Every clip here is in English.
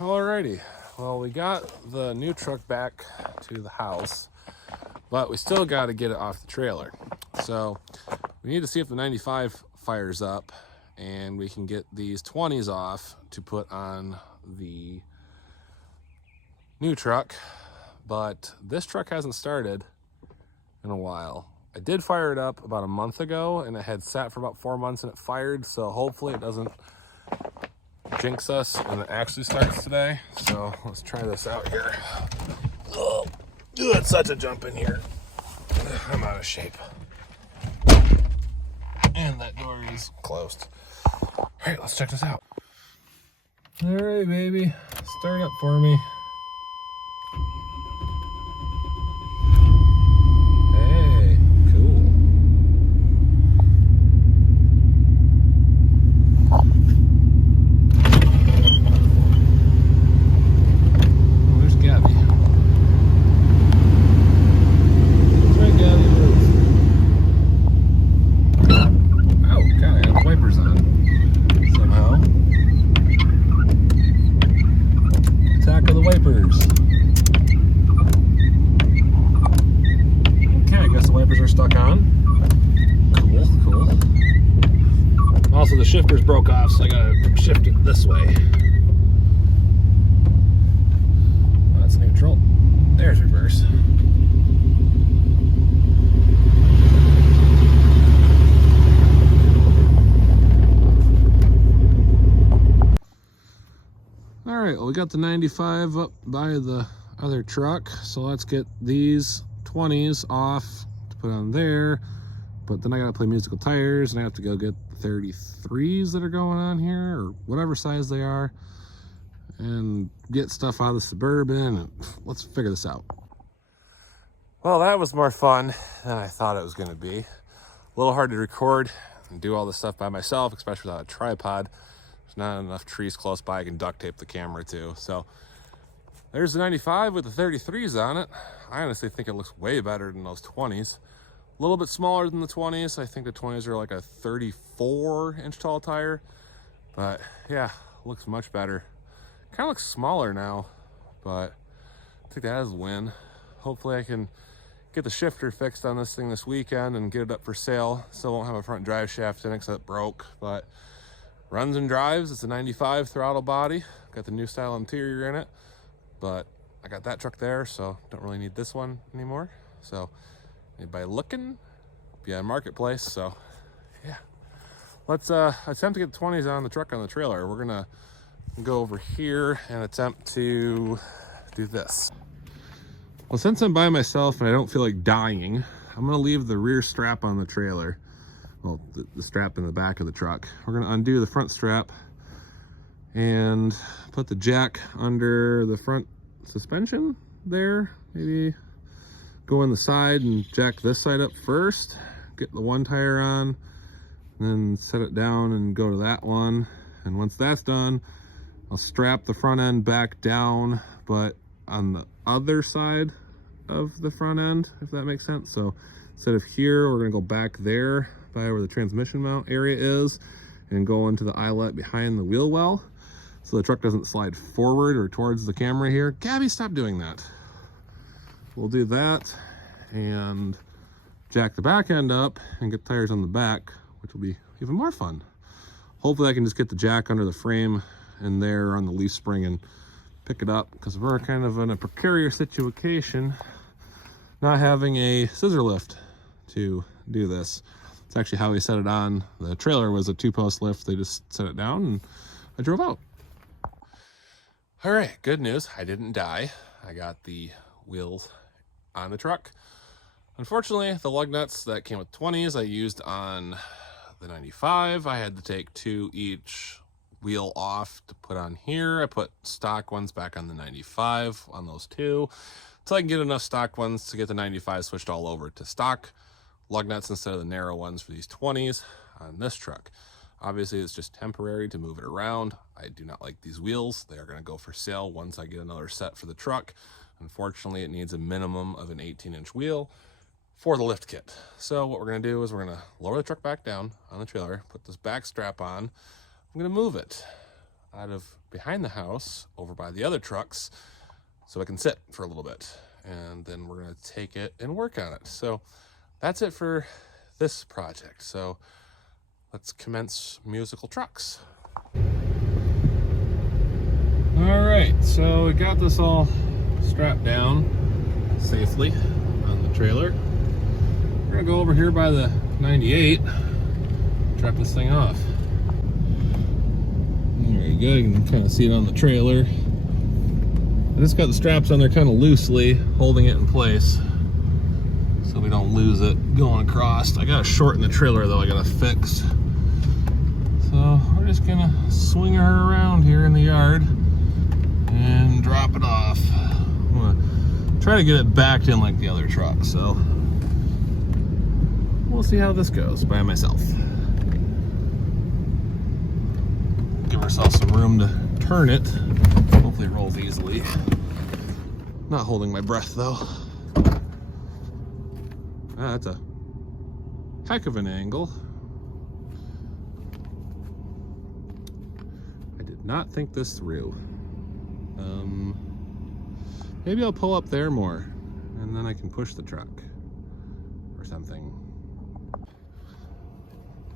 Alrighty, well, we got the new truck back to the house, but we still got to get it off the trailer. So we need to see if the 95 fires up and we can get these 20s off to put on the new truck. But this truck hasn't started in a while. I did fire it up about a month ago and it had sat for about 4 months and it fired, so hopefully it doesn't jinx us when it actually starts today. So let's try this out here. Oh, it's such a jump in here. I'm out of shape. And that door is closed. All right, let's check this out. All right, baby, start up for me. Hey, cool. Oh, there's Gabby. That's right, Gabby, move. Oh, God, I got the wipers on somehow. Attack of the wipers. Okay, I guess the wipers are stuck on. Cool, cool. Also, the shifters broke off, so I gotta shift it this way. Oh, that's neutral. There's reverse. All right, well, we got the 95 up by the other truck, so let's get these 20s off to put on there. But then I gotta play musical tires and I have to go get the 33s that are going on here, or whatever size they are, and get stuff out of the Suburban, and let's figure this out. Well, that was more fun than I thought it was gonna be. A little hard to record and do all this stuff by myself, especially without a tripod. There's not enough trees close by I can duct tape the camera to. So there's the 95 with the 33s on it. I honestly think it looks way better than those 20s. A little bit smaller than the 20s. I think the 20s are like a 34-inch tall tire. But yeah, looks much better. Kind of looks smaller now, but I think that has a win. Hopefully I can get the shifter fixed on this thing this weekend and get it up for sale. Still won't have a front drive shaft in it because it broke, but runs and drives. It's a 95 throttle body. Got the new style interior in it, but I got that truck there, so don't really need this one anymore. So anybody looking, be on Marketplace. So yeah, let's attempt to get the 20s on the truck on the trailer. We're gonna go over here and attempt to do this. Well, since I'm by myself and I don't feel like dying, I'm gonna leave the rear strap on the trailer. Well, the strap in the back of the truck. We're gonna undo the front strap and put the jack under the front suspension there. Maybe go on the side and jack this side up first, get the one tire on, then set it down and go to that one. And once that's done, I'll strap the front end back down, but on the other side of the front end, if that makes sense. So instead of here, we're gonna go back there by where the transmission mount area is and go into the eyelet behind the wheel well so the truck doesn't slide forward or towards the camera here. Gabby, stop doing that. We'll do that and jack the back end up and get tires on the back, which will be even more fun. Hopefully I can just get the jack under the frame and there on the leaf spring and pick it up, because we're kind of in a precarious situation not having a scissor lift to do this. It's actually how we set it on. The trailer was a 2-post lift. They just set it down and I drove out. All right, good news. I didn't die. I got the wheels on the truck. Unfortunately, the lug nuts that came with 20s I used on the 95. I had to take 2 each wheel off to put on here. I put stock ones back on the 95 on those 2 so I can get enough stock ones to get the 95 switched all over to stock lug nuts instead of the narrow ones for these 20s on this truck. Obviously, it's just temporary to move it around. I do not like these wheels. They are going to go for sale once I get another set for the truck. Unfortunately, it needs a minimum of an 18-inch wheel for the lift kit. So what we're going to do is we're going to lower the truck back down on the trailer, put this back strap on. I'm going to move it out of behind the house over by the other trucks so I can sit for a little bit. And then we're gonna take it and work on it. So that's it for this project. So let's commence musical trucks. All right, so we got this all strapped down safely on the trailer. We're gonna go over here by the 98, drop this thing off. There you go, you can kind of see it on the trailer. I just got the straps on there kind of loosely, holding it in place so we don't lose it going across. I gotta shorten the trailer though, I gotta fix. So we're just gonna swing her around here in the yard and drop it off. I'm gonna try to get it backed in like the other truck, so we'll see how this goes by myself. Give ourselves some room to turn it. Hopefully it rolls easily. Not holding my breath though. Ah, that's a heck of an angle. I did not think this through. Maybe I'll pull up there more and then I can push the truck or something.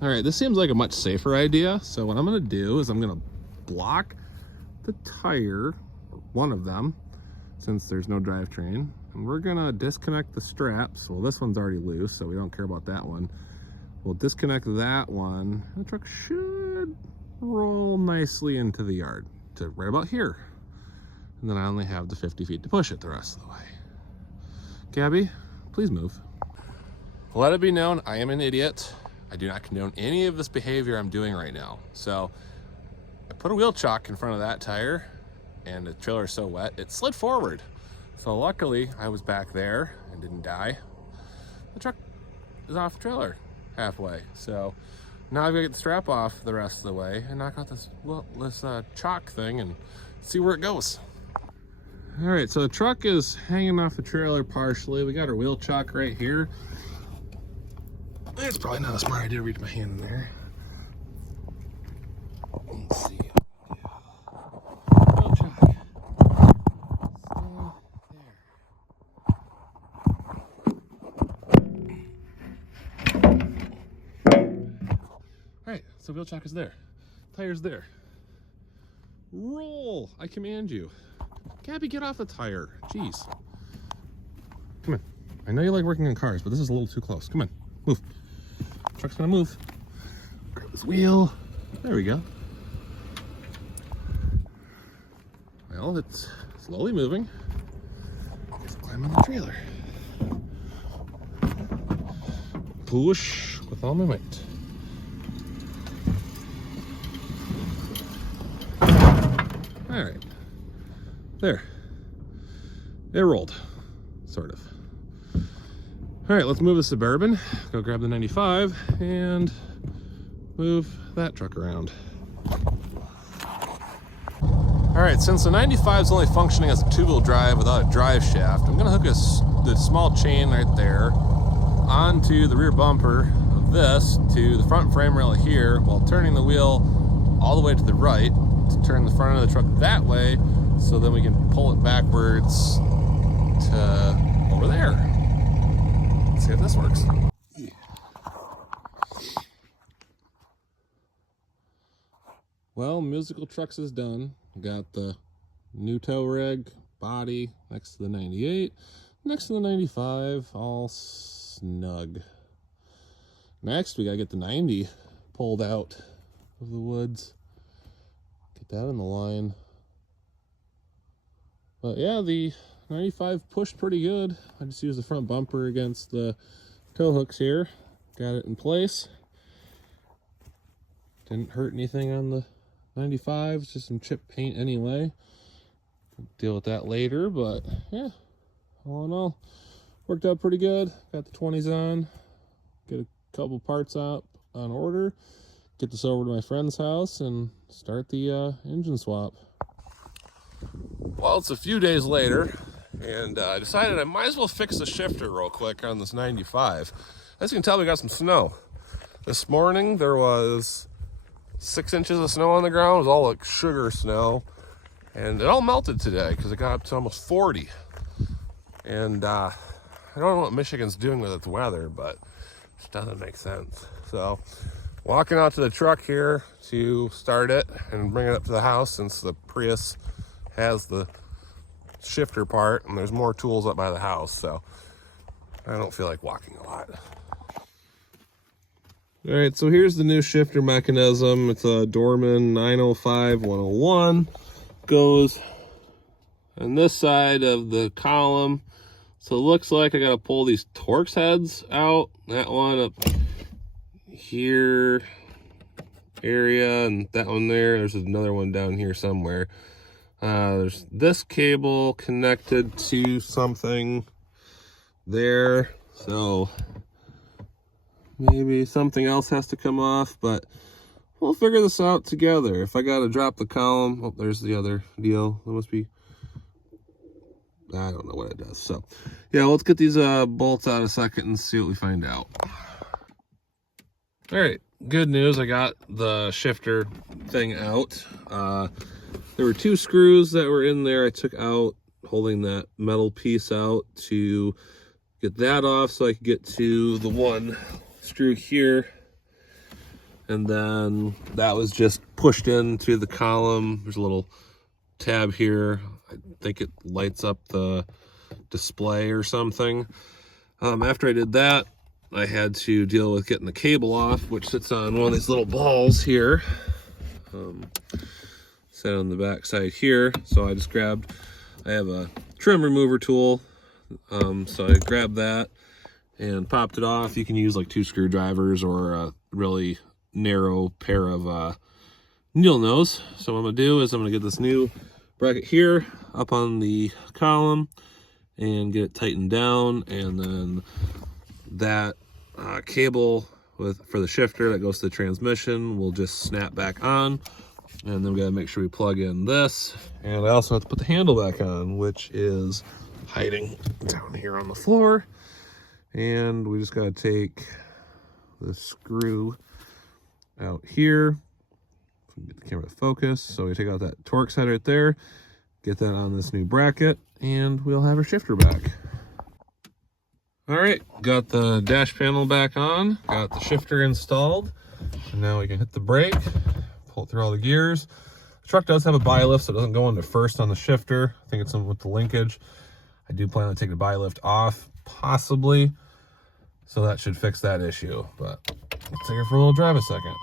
All right, this seems like a much safer idea. So what I'm gonna do is I'm gonna block the tire, one of them, since there's no drivetrain, and we're gonna disconnect the straps. Well, this one's already loose, so we don't care about that one. We'll disconnect that one, and the truck should roll nicely into the yard to right about here. And then I only have the 50 feet to push it the rest of the way. Gabby, please move. Let it be known, I am an idiot. I do not condone any of this behavior I'm doing right now. So I put a wheel chock in front of that tire and the trailer is so wet, it slid forward. So luckily I was back there and didn't die. The truck is off the trailer halfway. So now I've got to get the strap off the rest of the way and knock out this chock thing and see where it goes. All right, so the truck is hanging off the trailer partially. We got our wheel chock right here. It's probably not a smart idea to reach my hand in there. Let's see. Wheel chock. Alright, so wheel chock is there. Tire's there. Roll! I command you. Gabby, get off the tire. Jeez. Come on. I know you like working on cars, but this is a little too close. Come on. Move. Truck's gonna move. Grab this wheel. There we go. Well, it's slowly moving. Just climb on the trailer. Push with all my weight. All right. There. It rolled. Sort of. All right, let's move the Suburban, go grab the 95, and move that truck around. All right, since the 95 is only functioning as a two-wheel drive without a drive shaft, I'm gonna hook the small chain right there onto the rear bumper of this to the front frame rail here while turning the wheel all the way to the right to turn the front of the truck that way so then we can pull it backwards to over there. See if this works. Well, musical trucks is done. Got the new tow rig body next to the 98, next to the 95, all snug. Next, we gotta get the 90 pulled out of the woods. Get that in the line. But yeah, the 95 pushed pretty good. I just used the front bumper against the tow hooks here. Got it in place. Didn't hurt anything on the 95, just some chip paint anyway. Deal with that later, but yeah, all in all, worked out pretty good. Got the 20s on. Get a couple parts up on order. Get this over to my friend's house and start the engine swap. Well, it's a few days later, and I decided I might as well fix the shifter real quick on this 95. As you can tell, we got some snow. This morning there was 6 inches of snow on the ground. It was all like sugar snow. And it all melted today because it got up to almost 40. And I don't know what Michigan's doing with its weather, but it just doesn't make sense. So walking out to the truck here to start it and bring it up to the house, since the Prius has the shifter part and there's more tools up by the house, so I don't feel like walking a lot. All right, so here's the new shifter mechanism. It's a Dorman 905-101. Goes on this side of the column. So it looks like I got to pull these Torx heads out. That one up here area, and that one there. There's another one down here somewhere. There's this cable connected to something there. So maybe something else has to come off, but we'll figure this out together. If I gotta drop the column, oh, there's the other deal. That must be, I don't know what it does. So yeah, let's get these bolts out a second and see what we find out. All right, good news. I got the shifter thing out. There were 2 screws that were in there. I took out, holding that metal piece out to get that off so I could get to the one screw here. And then that was just pushed into the column. There's a little tab here. I think it lights up the display or something. After I did that, I had to deal with getting the cable off, which sits on one of these little balls here. Set on the back side here. So I just grabbed, I have a trim remover tool. So I grabbed that and popped it off. You can use like 2 screwdrivers or a really narrow pair of needle nose. So what I'm gonna do is I'm gonna get this new bracket here up on the column and get it tightened down, and then that cable for the shifter that goes to the transmission will just snap back on. And then we gotta make sure we plug in this, and I also have to put the handle back on, which is hiding down here on the floor. And we just gotta take the screw out here. Get the camera to focus. So we take out that Torx head right there, get that on this new bracket, and we'll have our shifter back. All right, got the dash panel back on, got the shifter installed, and now we can hit the brake, pull it through all the gears. The truck does have a bi-lift, so it doesn't go into first on the shifter. I think it's with the linkage. I do plan on taking the bi-lift off, possibly, so that should fix that issue, but let's take it for a little drive a second.